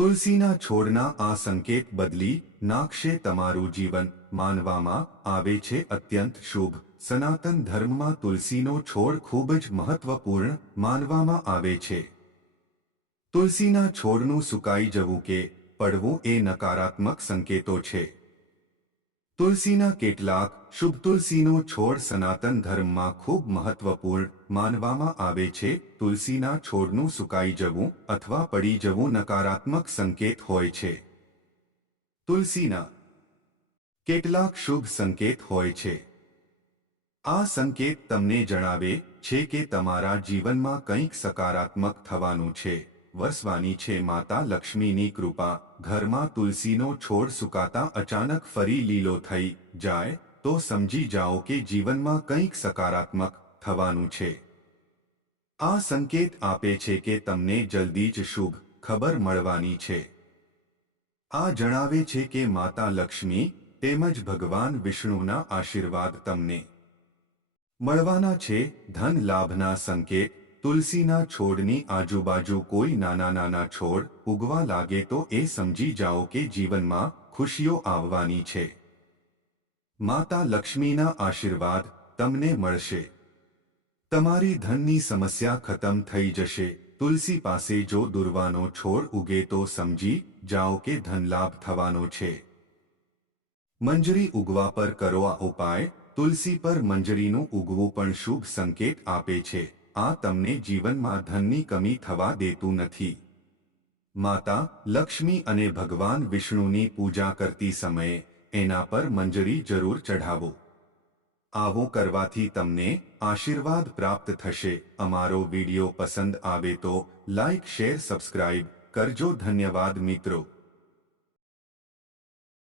તુલસીના છોડના આ સંકેત બદલી નાખશે તમારું જીવન માનવામાં આવે છે અત્યંત શુભ. સનાતન ધર્મમાં તુલસીનો છોડ ખૂબ જ મહત્વપૂર્ણ માનવામાં આવે છે. તુલસીના છોડનું સુકાઈ જવું કે પડવું એ નકારાત્મક સંકેતો છે. તુલસીના કેટલાક શુભ તુલસીનો છોડ સનાતન ધર્મમાં ખૂબ મહત્વપૂર્ણ માનવામાં આવે છે. તુલસીના છોડનું સુકાઈ જવું અથવા પડી જવું નકારાત્મક સંકેત હોય છે. તુલસીના કેટલાક શુભ સંકેત હોય છે. આ સંકેત તમને જણાવે છે કે તમારા જીવનમાં કંઈક સકારાત્મક થવાનું છે. વરસવાની છે માતા લક્ષ્મીની કૃપા. ઘરમાં તુલસીનો છોડ સુકાતા અચાનક ફરી લીલો થઈ જાય, તો સમજી જાઓ કે જીવનમાં કંઈક સકારાત્મક થવાનું છે. આ સંકેત આપે છે કે તમને જલ્દી જ શુભ ખબર મળવાની છે. આ જણાવે છે કે માતા લક્ષ્મી તેમજ ભગવાન વિષ્ણુના આશીર્વાદ તમને મળવાના છે. ધન લાભના સંકેત તુલસીના છોડની આજુબાજુ કોઈ નાના નાના છોડ ઉગવા લાગે તો એ સમજી જાઓ કે જીવનમાં ખુશીઓ આવવાની છે. માતા લક્ષ્મીના આશીર્વાદ તમને મળશે. તમારી ધનની સમસ્યા ખતમ થઈ જશે. તુલસી પાસે જો દુર્વાનો છોડ ઉગે તો સમજી જાઓ કે ધનલાભ થવાનો છે. મંજરી ઉગવા પર કરો આ ઉપાય. તુલસી પર મંજરીનું ઉગવું પણ શુભ સંકેત આપે છે. આ તમને જીવનમાં ધનની કમી થવા દેતું નથી. માતા, લક્ષ્મી અને ભગવાન વિષ્ણુની પૂજા કરતી સમયે એના પર મંજરી જરૂર ચઢાવો. આવું કરવાથી તમને આશીર્વાદ પ્રાપ્ત થશે. અમારો વિડિયો પસંદ આવે તો લાઇક શેર, સબસ્ક્રાઇબ કરજો. ધન્યવાદ મિત્રો.